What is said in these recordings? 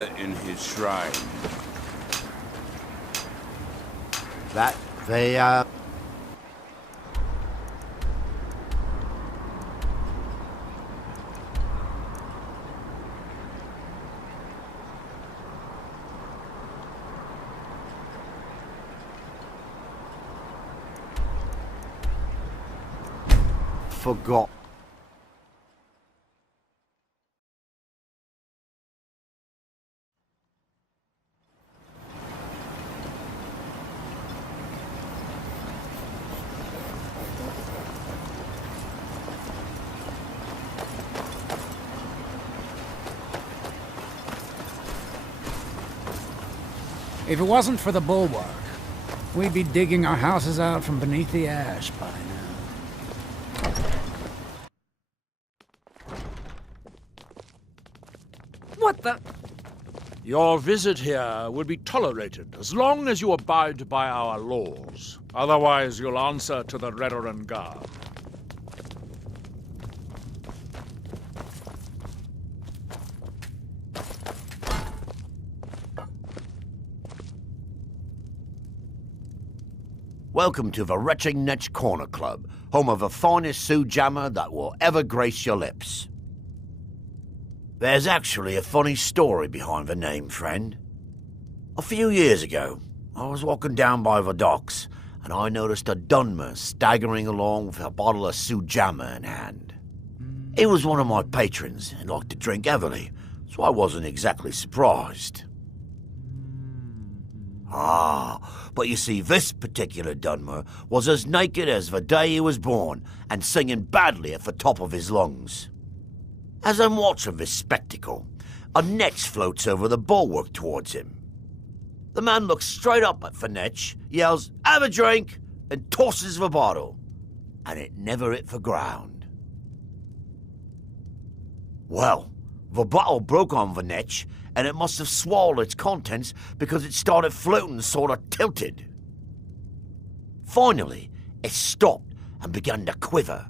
in his shrine. That they, forgot. If it wasn't for the bulwark, we'd be digging our houses out from beneath the ash by now. What the? Your visit here will be tolerated as long as you abide by our laws. Otherwise, you'll answer to the Redoran Guard. Welcome to the Retching Netch Corner Club, home of the finest Sioux jammer that will ever grace your lips. There's actually a funny story behind the name, friend. A few years ago, I was walking down by the docks, and I noticed a Dunmer staggering along with a bottle of Sioux jammer in hand. He was one of my patrons and liked to drink heavily, so I wasn't exactly surprised. But you see, this particular Dunmer was as naked as the day he was born and singing badly at the top of his lungs. As I'm watching this spectacle, a netch floats over the bulwark towards him. The man looks straight up at the netch, yells, "Have a drink," and tosses the bottle, and it never hit the ground. Well, the bottle broke on the netch, and it must have swallowed its contents because it started floating sort of tilted. Finally, it stopped and began to quiver.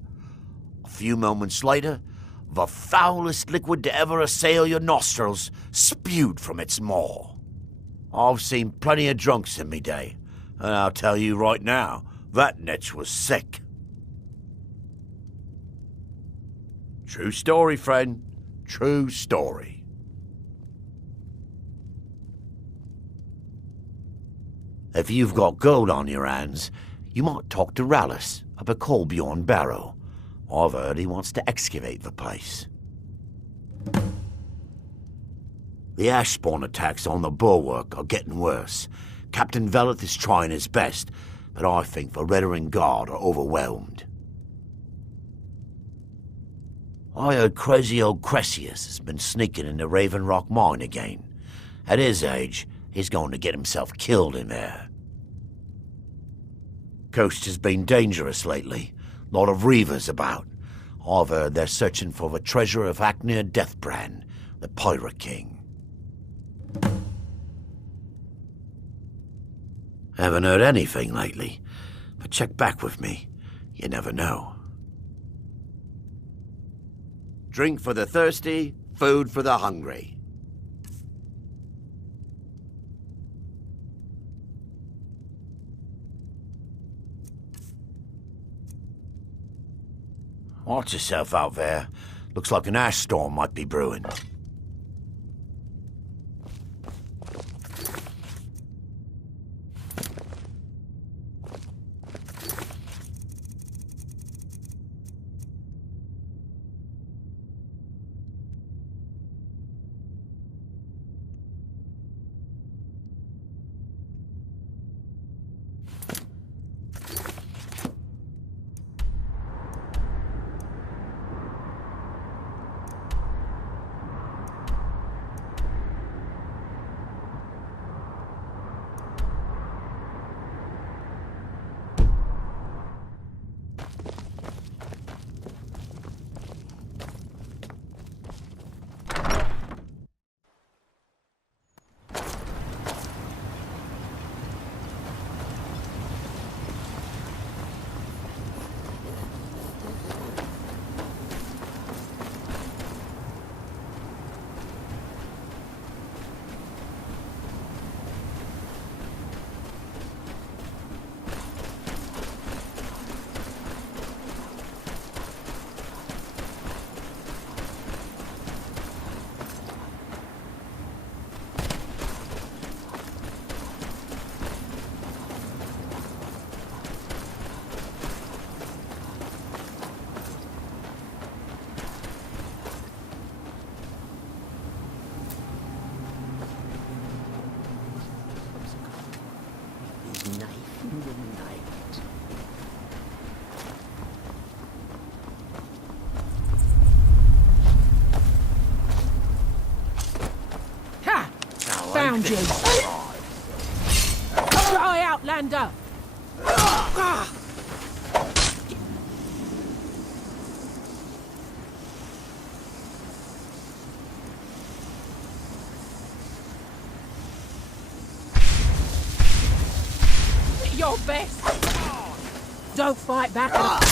A few moments later, the foulest liquid to ever assail your nostrils spewed from its maw. I've seen plenty of drunks in me day, and I'll tell you right now, that netch was sick. True story, friend. True story. If you've got gold on your hands, you might talk to Rallis up at Colbjorn Barrow. I've heard he wants to excavate the place. The ash spawn attacks on the bulwark are getting worse. Captain Veleth is trying his best, but I think the Redoran Guard are overwhelmed. I heard crazy old Cressius has been sneaking in the Raven Rock mine again. At his age, he's going to get himself killed in there. Coast has been dangerous lately. Lot of reavers about. I've heard they're searching for the treasure of Acnir Deathbrand, the Pirate King. Haven't heard anything lately, but check back with me. You never know. Drink for the thirsty, food for the hungry. Watch yourself out there. Looks like an ash storm might be brewing. find you. Try, Outlander! Your best! Don't fight back and...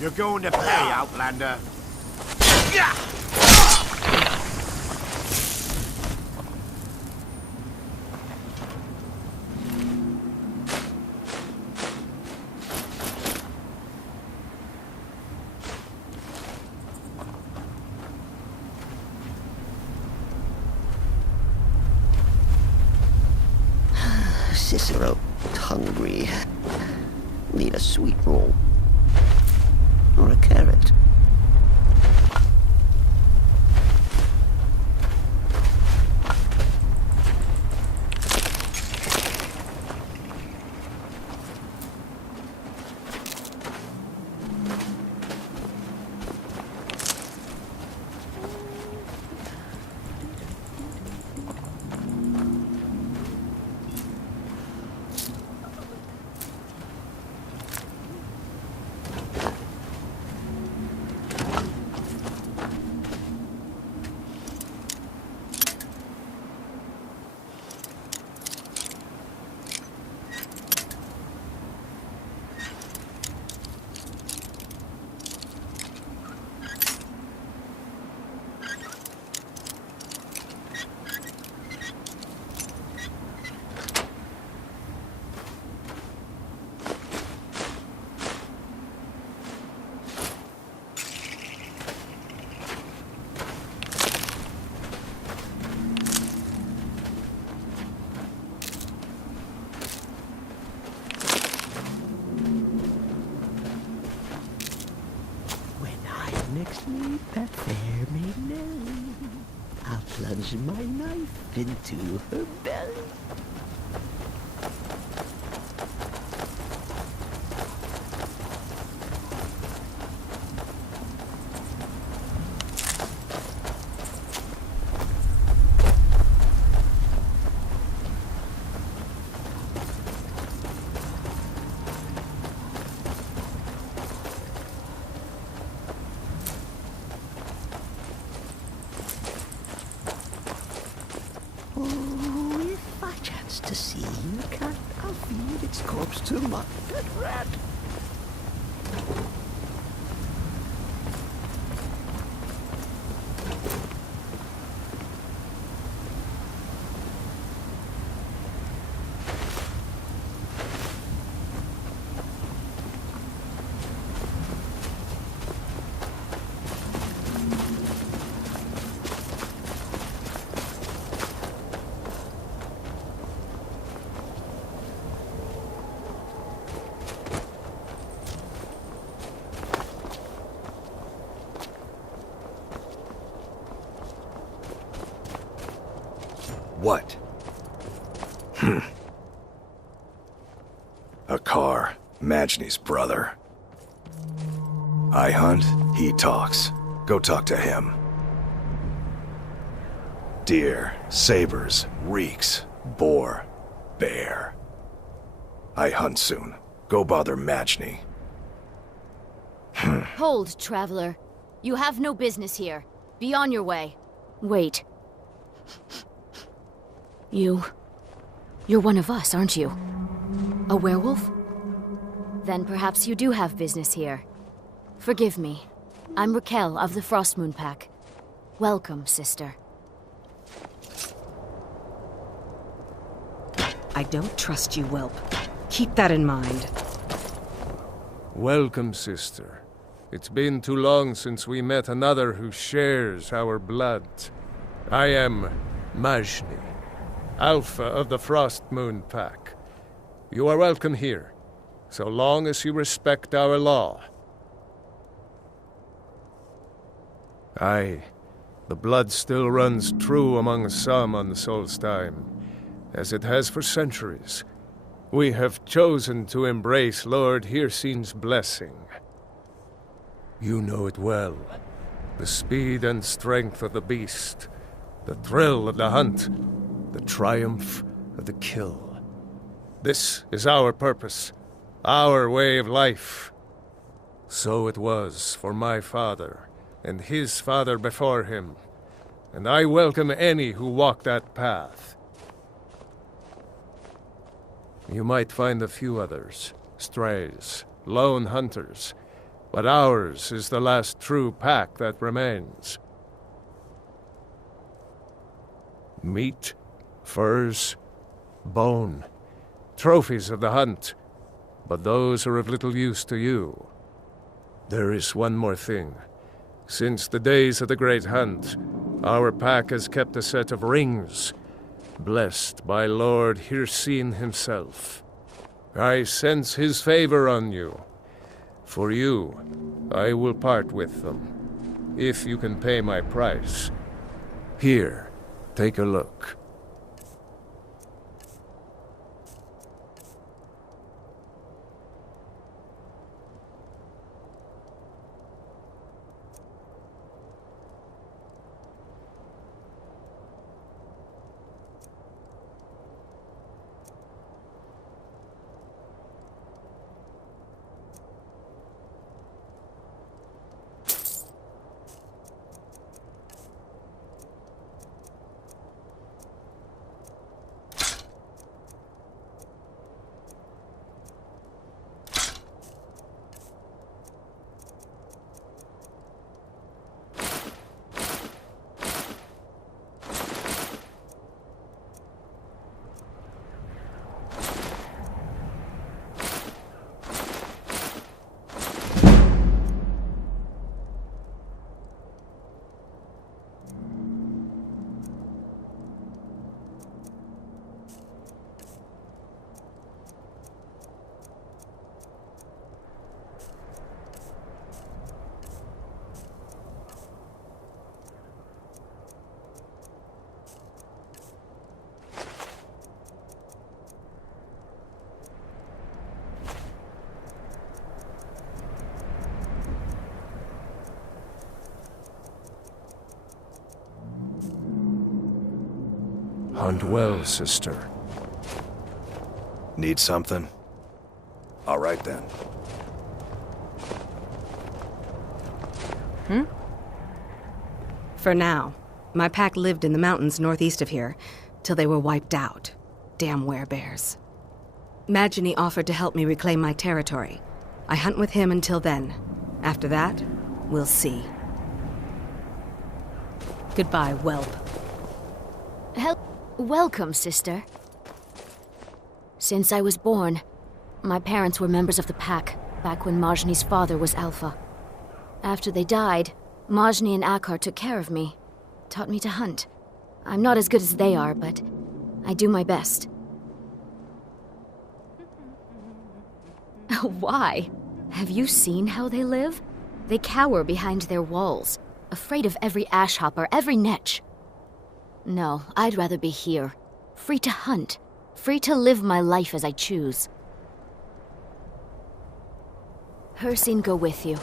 You're going to pay, Outlander. Cicero, hungry. Need a sweet roll. Or a carrot. Next meet that fair maiden, I'll plunge my knife into her belly. Oh, if I chance to see your cat, I'll feed its corpse to my pet rat. What? A car. Majni's brother. I hunt, he talks. Go talk to him. Deer, sabers, reeks, boar, bear. I hunt soon. Go bother Majni. Hold, traveler. You have no business here. Be on your way. Wait. You're one of us, aren't you? A werewolf? Then perhaps you do have business here. Forgive me. I'm Raquel of the Frostmoon Pack. Welcome, sister. I don't trust you, whelp. Keep that in mind. Welcome, sister. It's been too long since we met another who shares our blood. I am Majni, Alpha of the Frostmoon Pack. You are welcome here. so long as you respect our law. Aye, the blood still runs true among some on Solstheim, as it has for centuries. We have chosen to embrace Lord Hircine's blessing. You know it well. The speed and strength of the beast, the thrill of the hunt, the triumph of the kill. This is our purpose, our way of life. So it was for my father, and his father before him, and I welcome any who walk that path. You might find a few others, strays, lone hunters, but ours is the last true pack that remains. Meat, furs, bone, trophies of the hunt, but those are of little use to you. There is one more thing. Since the days of the Great Hunt, our pack has kept a set of rings, blessed by Lord Hircine himself. I sense his favor on you. For you, I will part with them, if you can pay my price. Here, take a look. Hunt well, sister. Need something? All right then. For now. My pack lived in the mountains northeast of here, till they were wiped out. Damn werebears. Magini offered to help me reclaim my territory. I hunt with him until then. After that, we'll see. Goodbye, whelp. Welcome, sister. Since I was born, my parents were members of the pack, back when Majni's father was Alpha. After they died, Majni and Akar took care of me, taught me to hunt. I'm not as good as they are, but I do my best. Why? Have you seen how they live? They cower behind their walls, afraid of every ashhopper, every netch. No, I'd rather be here, free to hunt, free to live my life as I choose. Hircine go with you.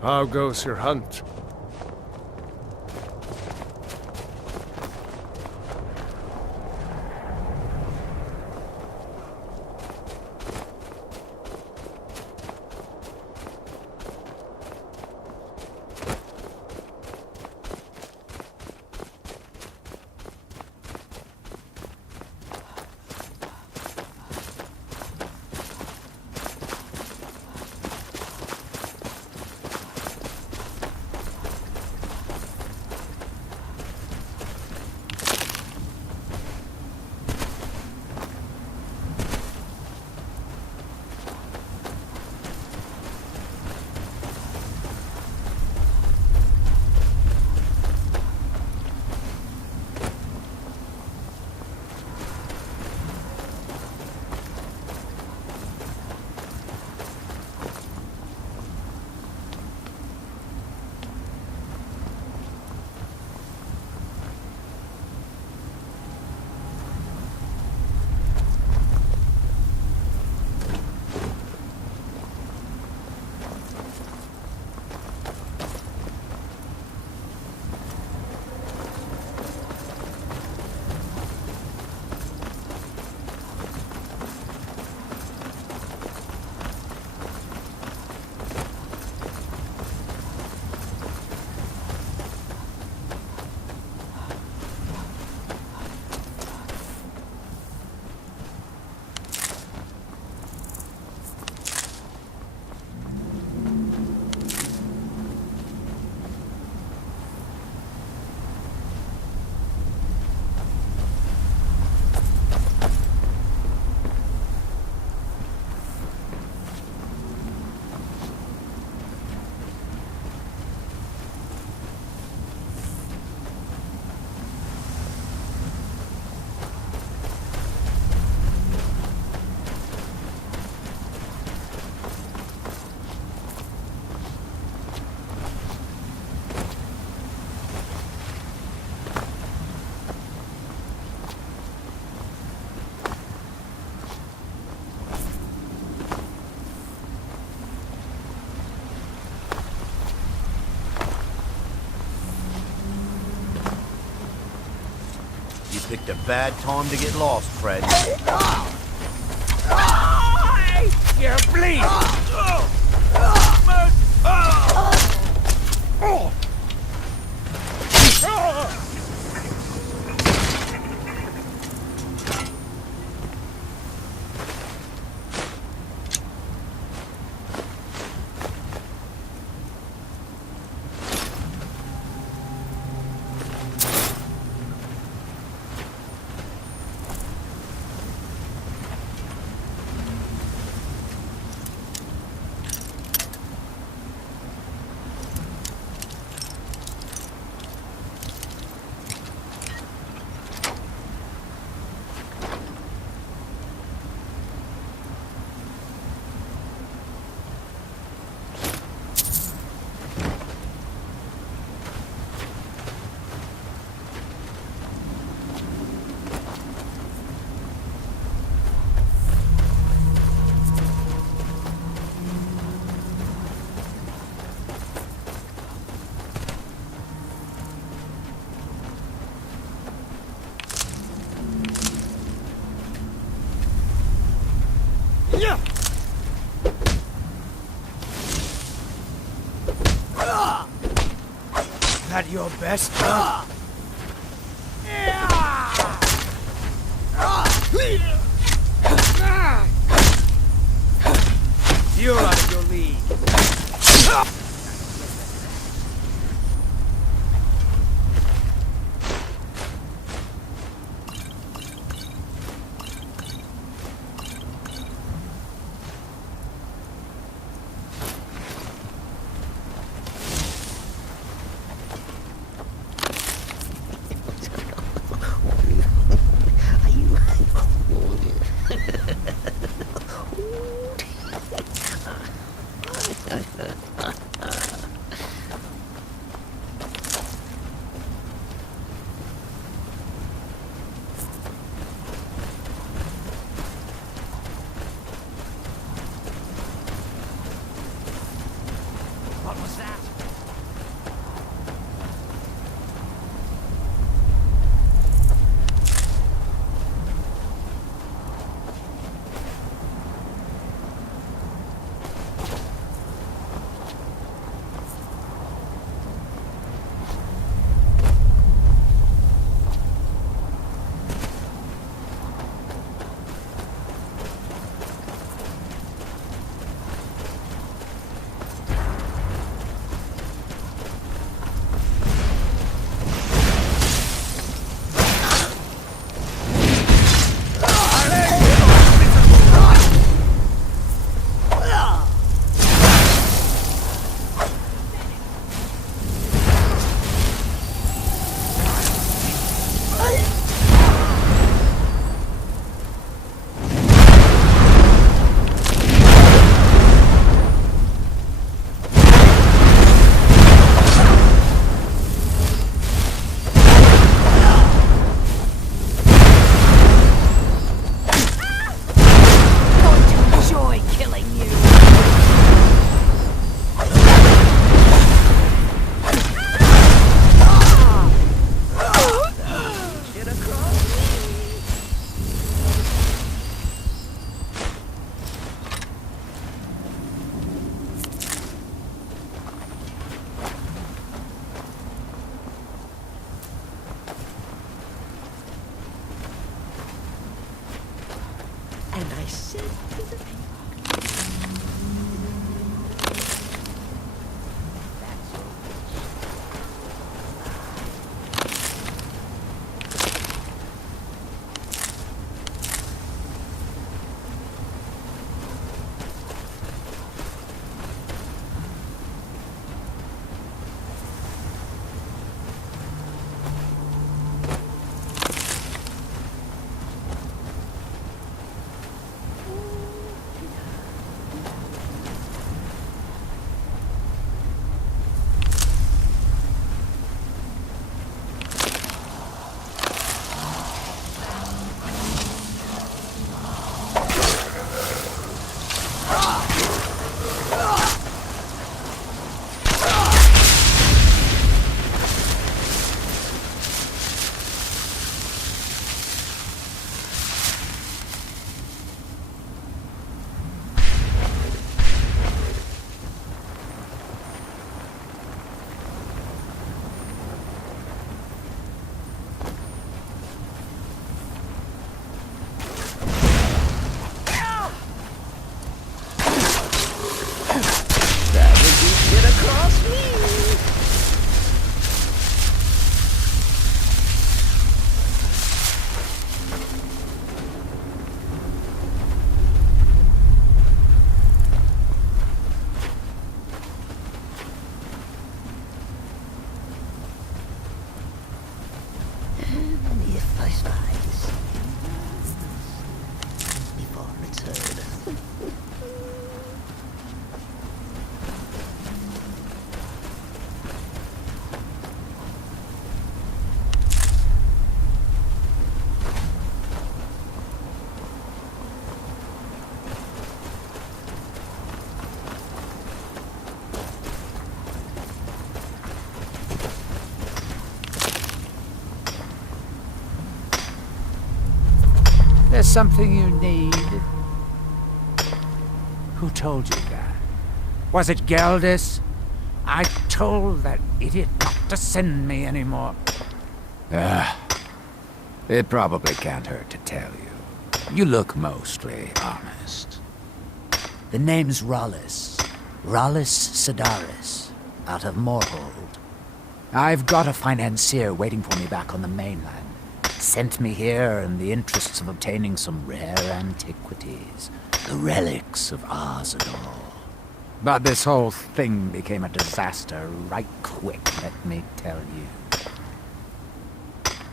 How goes your hunt? Picked a bad time to get lost, Fred. You bleed! That your best? You're out of your league. What was that? cross me. If I spy this before it's heard. There's something you need. Who told you that? Was it Geldis? I told that idiot not to send me anymore. It probably can't hurt to tell you. You look mostly honest. The name's Rollis. Rollis Sedaris, out of Moorhold. I've got a financier waiting for me back on the mainland. Sent me here in the interests of obtaining some rare antiquities. The relics of Arzador. But this whole thing became a disaster right quick, let me tell you.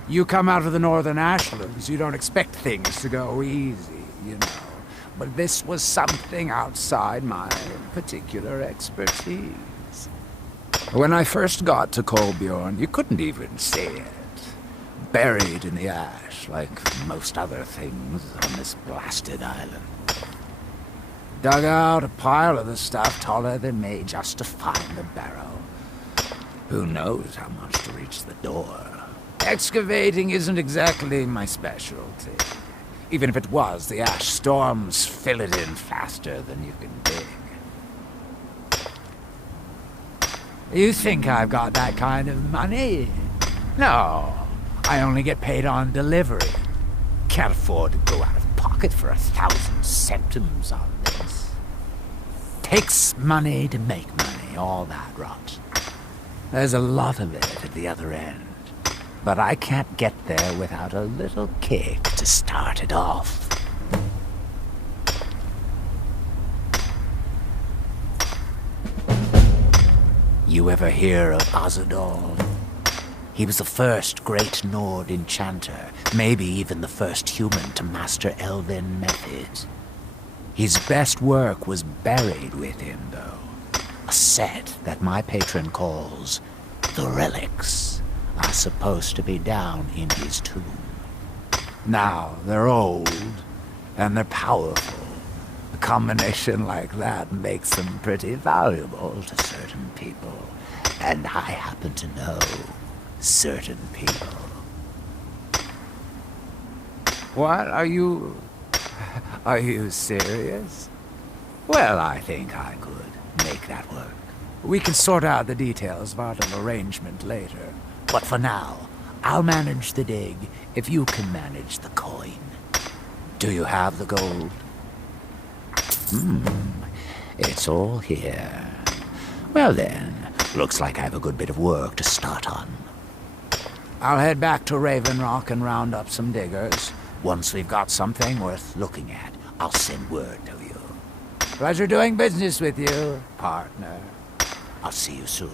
You come out of the northern ashlands, you don't expect things to go easy, you know. But this was something outside my particular expertise. When I first got to Kolbjorn, you couldn't even see it. Buried in the ash, like most other things on this blasted island. Dug out a pile of the stuff taller than me just to find the barrow. Who knows how much to reach the door? Excavating isn't exactly my specialty. Even if it was, the ash storms fill it in faster than you can dig. You think I've got that kind of money? No. I only get paid on delivery. Can't afford to go out of pocket for 1,000 centimes on this. Takes money to make money, all that rot. There's a lot of it at the other end. But I can't get there without a little kick to start it off. You ever hear of Arzador? He was the first great Nord enchanter, maybe even the first human to master elven methods. His best work was buried with him, though. A set that my patron calls the relics are supposed to be down in his tomb. Now, they're old, and they're powerful. A combination like that makes them pretty valuable to certain people. And I happen to know certain people. What? Are you serious? Well, I think I could make that work. We can sort out the details of our little arrangement later. But for now, I'll manage the dig if you can manage the coin. Do you have the gold? It's all here. Well then, looks like I have a good bit of work to start on. I'll head back to Raven Rock and round up some diggers. Once we've got something worth looking at, I'll send word to you. Pleasure doing business with you, partner. I'll see you soon.